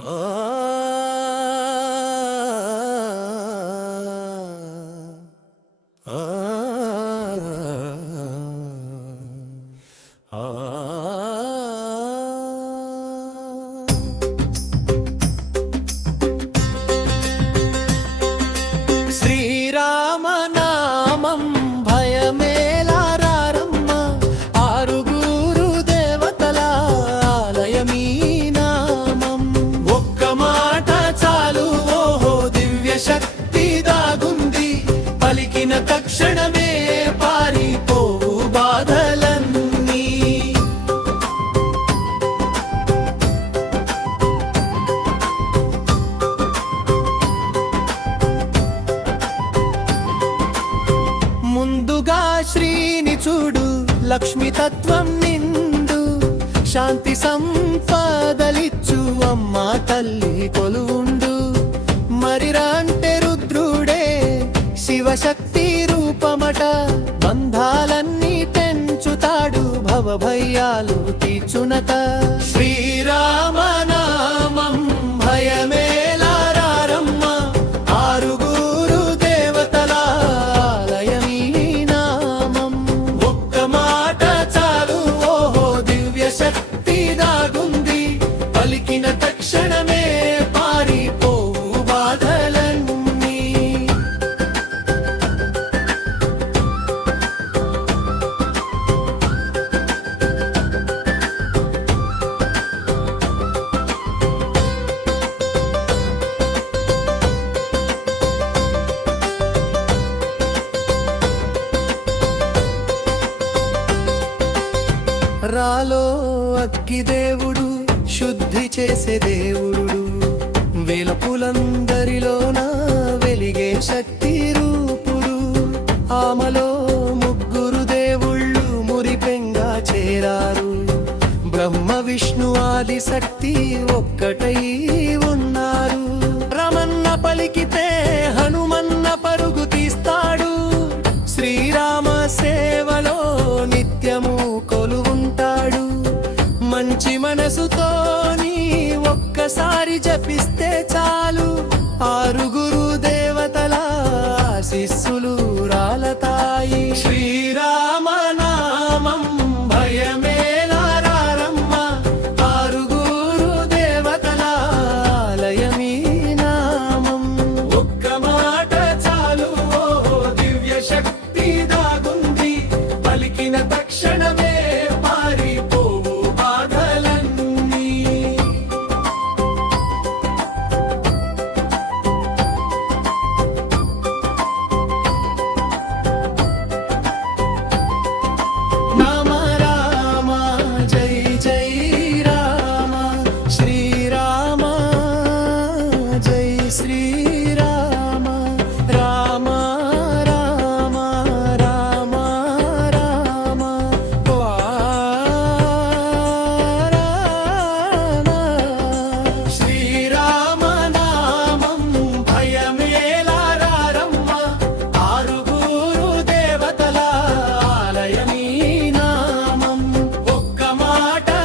Oh. తక్షణమే పారిపోవు బాధలన్నీ. ముందుగా శ్రీని చూడు లక్ష్మి తత్వం నిండు. శాంతి సంపదలిచ్చు అమ్మ తల్లి కొలువుండు. మరిరాంటే రుద్రుడే శివశక్తి రూపమట బంధాలన్నీ తెంచుతాడు భవభయాలు తీర్చునత శ్రీరామ రాలో అక్కి దేవుడు శుద్ధి చేసే దేవుడు. వెలుపులందరిలోన వెలిగే శక్తి రూపుడు. ఆమలో ముగ్గురు దేవుళ్ళు మురిపెంగా చేరారు. బ్రహ్మ విష్ణు ఆది శక్తి ఒక్కటై ఉన్నారు. రమన్న పలికితే ఒక్కసారి జపిస్తే చ பாட